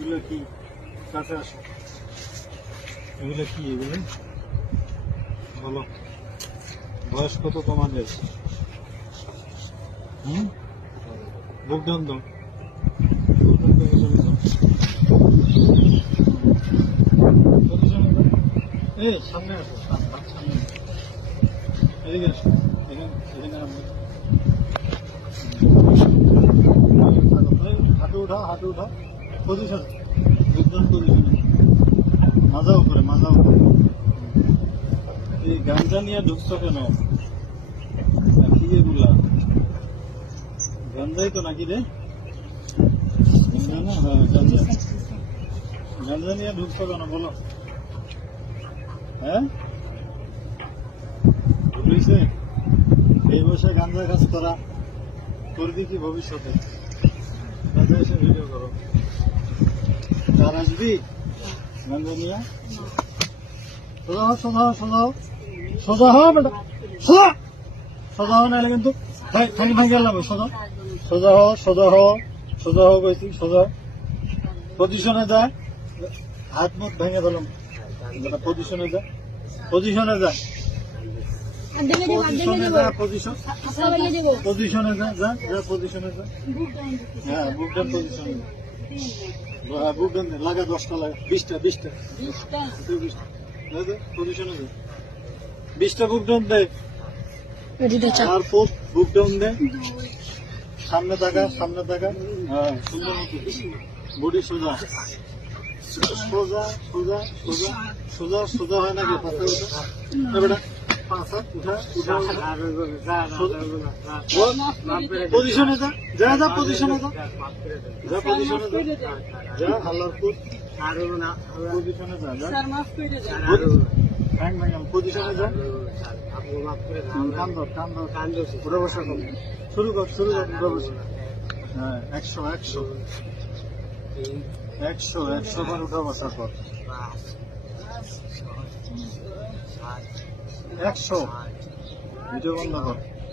এগুলো কি কাছে আসো, এগুলো কি? এগুলো বলো, বয়স কত তোমাদের? বুক ডান দাও, সামনে আসো, সামনে এদিকে আসো, এখানে হাঁটু উঠাও, হাঁটু উঠাও, পজিশন, বুকডাউন পজিশনে, মাজা উপরে, মাজা উপরে। এই গাঞ্জা নিয়ে ঢুকছো কেন? কি এগুলা গাঞ্জাই তো নাকি রে? না, হ্যাঁ গাঞ্জা। গাঞ্জা নিয়ে ঢুকছো কেন বলো? হ্যাঁ, বুঝেছে? এই বয়সে গাঞ্জা কাজ করা করবি কি ভবিষ্যতে? গাঞ্জা এসে ভিডিও করো, আর আসবি গাঞ্জা নিয়ে? সোজা হও, সোজা হও, সোজা হও, সোজা হও বেটা, সোজা, সোজা হও, নাহলে কিন্তু ঠ্যাং ভাঙে গেলাম। সোজা, সোজা হও, সোজা হও, সোজা হও কইছি, সোজা পজিশনে যা, হাত মুখ ভেঙে দিলাম, পজিশনে যা, পজিশনে যা, পজিশনে যা, পজিশন, পজিশনে যা, যা যা, পজিশনে যা। হ্যাঁ, বুক ডান পজিশনে, বুক ডান লাগা, 10টা লাগা, 20টা, 20টা, 20টা পজিশনে যা, 20টা বুক ডাউন দে, আর বুক ডাউন দে, সামনে তাকা, সামনে তাকা। হ্যাঁ, সুন্দর মতো বডি সোজা, সোজা, সোজা, সোজা, সোজা, সোজা হয় নাকি? পাশে উঠা, বেটা পাশা উঠা, উঠা, পজিশনে যা, যা যা, পজিশনে যা, যা পজিশনে যা, যা হাল্লারপুর পজিশনে যা, যা পজিশনে যা, কান্দর, কান্দর, উঠে বসা কর, শুরু কর, শুরু কর, উঠে বসা। হ্যাঁ, 100, 100, 100, 100 বার উঠা বসা কর, 100, ভিডিও বন্ধ কর।